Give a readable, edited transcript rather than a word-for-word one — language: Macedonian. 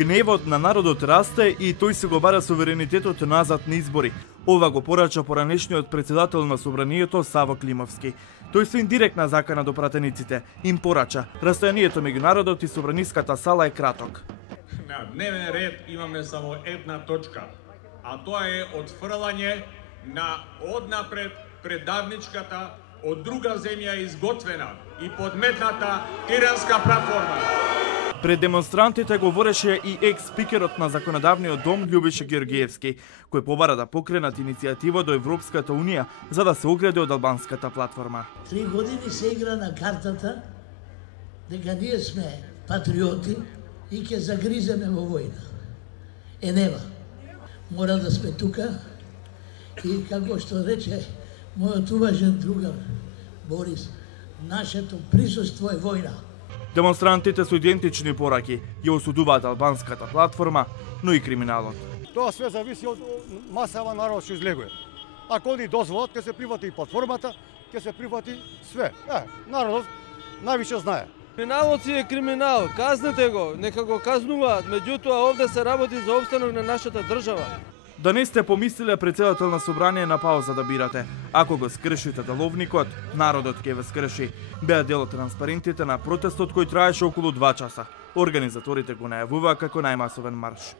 Гневот на народот расте и тој се го бара суверенитетот назад на избори. Ова го порача поранешниот председател на собранието Саво Климовски. Тој со индиректна закана до пратениците им порача растојанието меѓу народот и собраниската сала е краток. На дневен ред имаме само една точка, а тоа е отфрлање на однапред предавничката од друга земја изготвена и подметната тиранска платформа. Пред демонстрантите говореше и екс-спикерот на Законодавниот дом Љубиша Георгиевски, кој побара да покренат иницијатива до Европската унија за да се огради од албанската платформа. 3 години се игра на картата дека ние сме патриоти и ќе загриземе во војна. Нема. Мора да сме тука и како што рече мојот уважен другар Борис, нашето присуство е војна. Демонстрантите со идентични пораки ја осудуваат албанската платформа, но и криминалот. Тоа све зависи од масава народ што излегува. Ако они дозволат, ќе се прифати и платформата, ќе се прифати све. Народот највише знае. Криминалот си е криминал, казнете го, нека го казнуваат, меѓутоа овде се работи за опстанок на нашата држава. Да не сте помислиле председател на собрание на пауза да бирате. Ако го скршите деловникот, народот ќе ве скрши. Беа дел од транспарентите на протестот кој траеше околу 2 часа. Организаторите го најавуваа како најмасовен марш.